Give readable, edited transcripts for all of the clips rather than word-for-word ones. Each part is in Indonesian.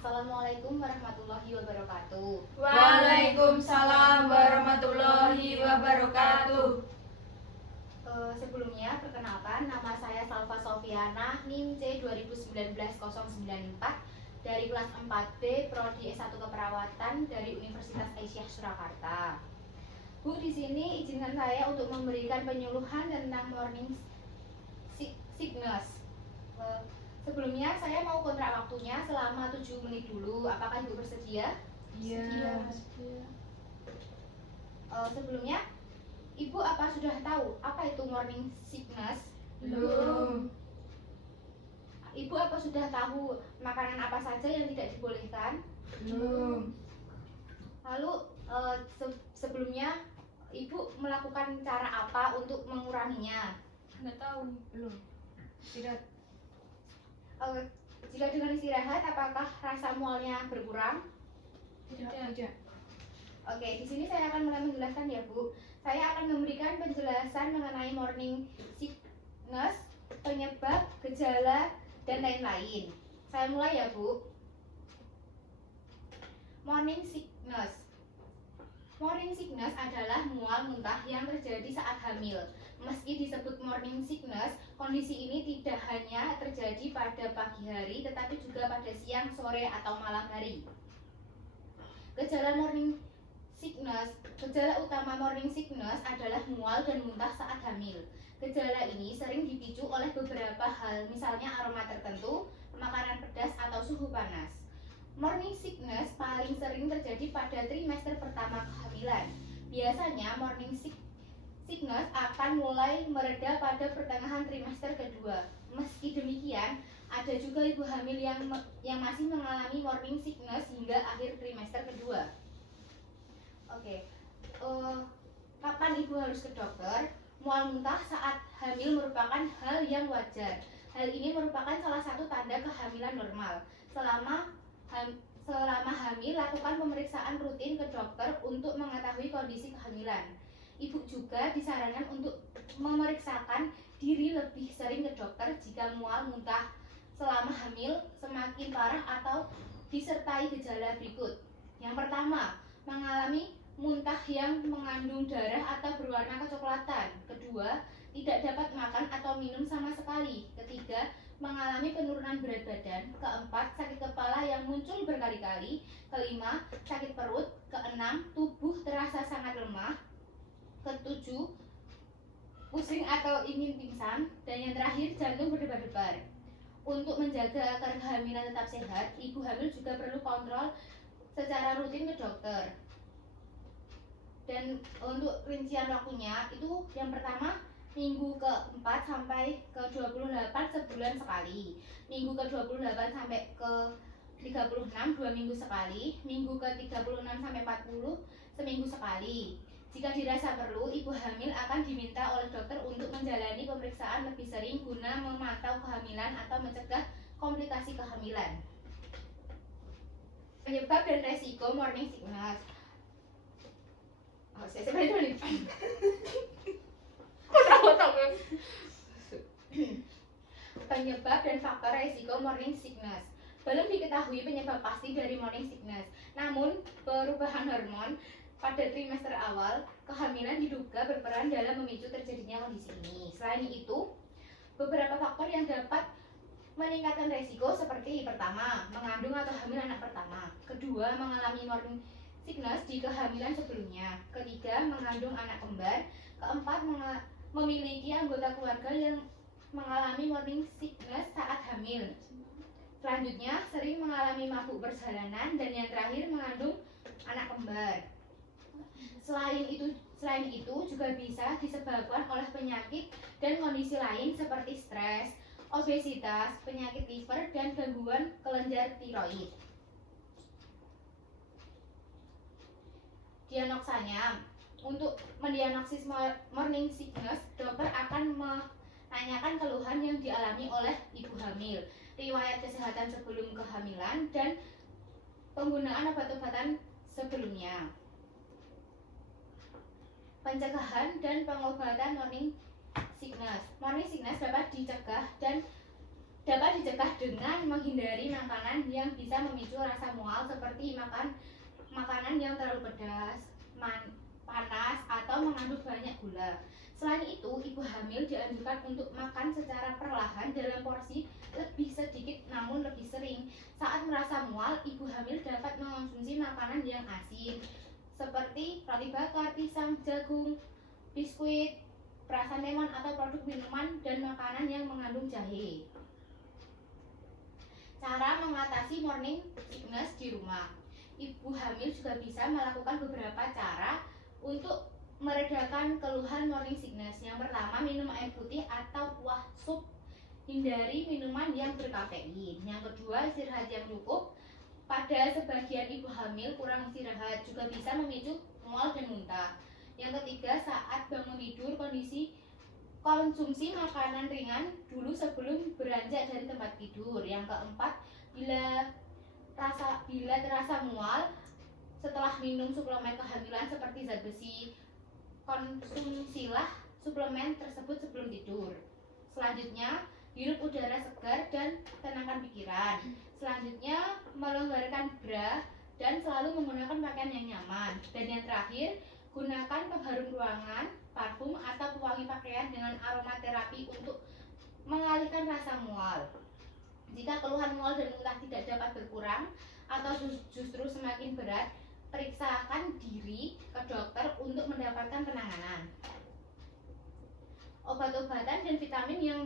Assalamualaikum warahmatullahi wabarakatuh. Waalaikumsalam warahmatullahi wabarakatuh. Sebelumnya perkenalkan, nama saya Salva Sofiana, NIM C 2019-094 dari kelas 4B Prodi S1 Keperawatan dari Universitas Aisyah Surakarta. Bu, di sini izinkan saya untuk memberikan penyuluhan tentang morning sickness. Sebelumnya saya mau kontrak waktunya selama 7 menit dulu. Apakah Ibu bersedia? Iya. Sebelumnya, Ibu apa sudah tahu apa itu morning sickness? Belum. Ibu apa sudah tahu makanan apa saja yang tidak dibolehkan? Belum. Lalu sebelumnya Ibu melakukan cara apa untuk menguranginya? Nggak tahu. Belum. Tidak. Jika dengan istirahat, apakah rasa mualnya berkurang? Tidak. Oke, di sini saya akan mulai menjelaskan ya, Bu. Saya akan memberikan penjelasan mengenai morning sickness, penyebab, gejala, dan lain-lain. Saya mulai ya, Bu. Morning sickness. Morning sickness adalah mual muntah yang terjadi saat hamil. Meski disebut morning sickness, kondisi ini tidak hanya terjadi pada pagi hari, tetapi juga pada siang, sore, atau malam hari. Gejala utama morning sickness adalah mual dan muntah saat hamil. Gejala ini sering dipicu oleh beberapa hal, misalnya aroma tertentu, makanan pedas, atau suhu panas. Morning sickness paling sering terjadi pada trimester pertama kehamilan. Biasanya morning sickness akan mulai mereda pada pertengahan trimester kedua. Meski demikian, ada juga ibu hamil yang masih mengalami morning sickness hingga akhir trimester kedua. Oke, kapan ibu harus ke dokter? Mual muntah saat hamil merupakan hal yang wajar. Hal ini merupakan salah satu tanda kehamilan normal. Selama hamil, lakukan pemeriksaan rutin ke dokter untuk mengetahui kondisi kehamilan. Ibu juga disarankan untuk memeriksakan diri lebih sering ke dokter jika mual muntah selama hamil semakin parah atau disertai gejala berikut. Yang pertama, mengalami muntah yang mengandung darah atau berwarna kecoklatan. Kedua, tidak dapat makan atau minum sama sekali. Ketiga, mengalami penurunan berat badan. Keempat, sakit kepala yang muncul berkali-kali. Kelima, sakit perut. Keenam, tubuh terasa sangat lemah. Ketujuh, pusing atau ingin pingsan. Dan yang terakhir, jantung berdebar-debar. Untuk menjaga agar kehamilan tetap sehat, ibu hamil juga perlu kontrol secara rutin ke dokter. Dan untuk rincian waktunya itu yang pertama minggu ke-4 sampai ke-28 sebulan sekali. Minggu ke-28 sampai ke-36 2 minggu sekali. Minggu ke-36 sampai 40 seminggu sekali. Jika dirasa perlu, ibu hamil akan diminta oleh dokter untuk menjalani pemeriksaan lebih sering guna memantau kehamilan atau mencegah komplikasi kehamilan. Penyebab dan resiko morning sickness. Saya balik dulu nih. Penyebab dan faktor resiko morning sickness. Belum diketahui penyebab pasti dari morning sickness. Namun, perubahan hormon pada trimester awal kehamilan diduga berperan dalam memicu terjadinya kondisi ini. Selain itu, beberapa faktor yang dapat meningkatkan resiko seperti pertama, mengandung atau hamil anak pertama. Kedua, mengalami morning sickness di kehamilan sebelumnya. Ketiga, mengandung anak kembar. Keempat, memiliki anggota keluarga yang mengalami morning sickness saat hamil. Selanjutnya, sering mengalami mabuk perjalanan. Dan yang terakhir, mengandung anak kembar. Selain itu juga bisa disebabkan oleh penyakit dan kondisi lain seperti stres, obesitas, penyakit liver, dan gangguan kelenjar tiroid. Diagnosanya, untuk mendiagnosis morning sickness, dokter akan menanyakan keluhan yang dialami oleh ibu hamil, riwayat kesehatan sebelum kehamilan, dan penggunaan obat-obatan sebelumnya. Pencegahan dan pengobatan morning sickness. Morning sickness dapat dicegah dan dapat dicegah dengan menghindari makanan yang bisa memicu rasa mual seperti makanan yang terlalu pedas, panas, atau mengandung banyak gula. Selain itu, ibu hamil dianjurkan untuk makan secara perlahan dalam porsi lebih sedikit namun lebih sering. Saat merasa mual, ibu hamil dapat mengonsumsi makanan yang asin seperti roti bakar, pisang, jagung, biskuit, perasan lemon atau produk minuman dan makanan yang mengandung jahe. Cara mengatasi morning sickness di rumah. Ibu hamil juga bisa melakukan beberapa cara untuk meredakan keluhan morning sickness. Yang pertama, minum air putih atau kuah sup. Hindari minuman yang berkafein. Yang kedua, istirahat yang cukup. Pada sebagian ibu hamil, kurang istirahat juga bisa memicu mual dan muntah. Yang ketiga, saat bangun tidur, konsumsi makanan ringan dulu sebelum beranjak dari tempat tidur. Yang keempat, bila terasa mual setelah minum suplemen kehamilan seperti zat besi, konsumsilah suplemen tersebut sebelum tidur. Selanjutnya, hirup udara segar dan tenangkan pikiran. Selanjutnya, melonggarkan bra dan selalu menggunakan pakaian yang nyaman. Dan yang terakhir, gunakan pengharum ruangan, parfum atau pewangi pakaian dengan aromaterapi untuk mengalihkan rasa mual. Jika keluhan mual dan muntah tidak dapat berkurang atau justru semakin berat, periksakan diri ke dokter untuk mendapatkan penanganan. Obat-obatan dan vitamin yang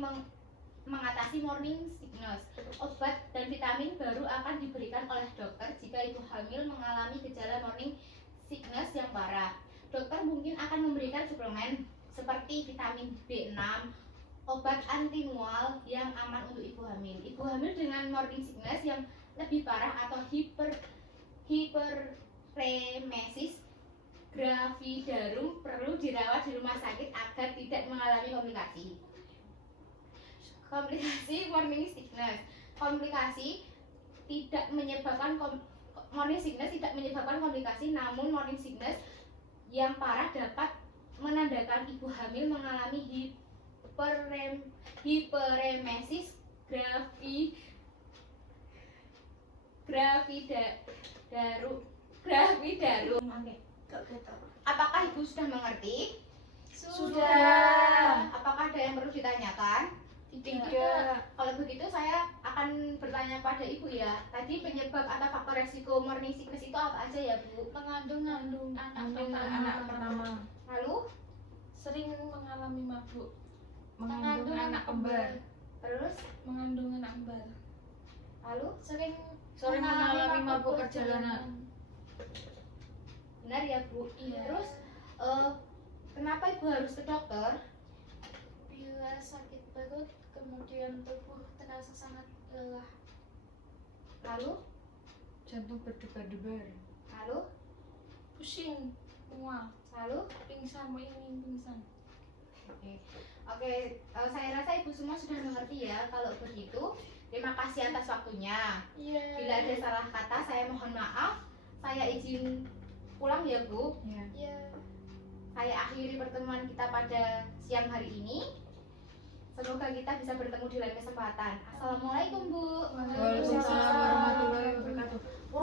mengatasi morning sickness. Obat dan vitamin baru akan diberikan oleh dokter jika ibu hamil mengalami gejala morning sickness yang parah. Dokter mungkin akan memberikan suplemen seperti vitamin B6, obat anti mual yang aman untuk ibu hamil. Ibu hamil dengan morning sickness yang lebih parah atau hiperemesis gravidarum perlu dirawat di rumah sakit agar tidak mengalami komplikasi. Komplikasi morning sickness. Morning sickness tidak menyebabkan komplikasi, namun morning sickness yang parah dapat menandakan ibu hamil mengalami hiperemesis gravidarum. Apakah ibu sudah mengerti? Sudah. Apakah ada yang perlu ditanyakan? Tidak. Kalau begitu saya akan bertanya pada ibu ya. Tadi penyebab atau faktor resiko morning sickness itu apa aja ya Bu? Mengandung anak pertama. Lalu Sering mengalami mabuk. mengandung anak kembar. Terus Mengandung anak kembar. lalu Sering mengalami mabuk perjalanan. benar ya Bu? Iya. Terus kenapa ibu harus ke dokter? Bila sakit perut, kemudian tubuh terasa sangat lelah. Lalu Jantung berdebar-debar. lalu Pusing, mual, lalu pingsan, ingin pingsan. Oke, saya rasa ibu semua sudah mengerti ya. Kalau begitu, terima kasih atas waktunya. Iya. Bila ada salah kata, saya mohon maaf. Saya izin pulang ya Bu. Iya. Saya akhiri pertemuan kita pada siang hari ini. Semoga kita bisa bertemu di lain kesempatan. Assalamualaikum Bu. Waalaikumsalam warahmatullahi wabarakatuh.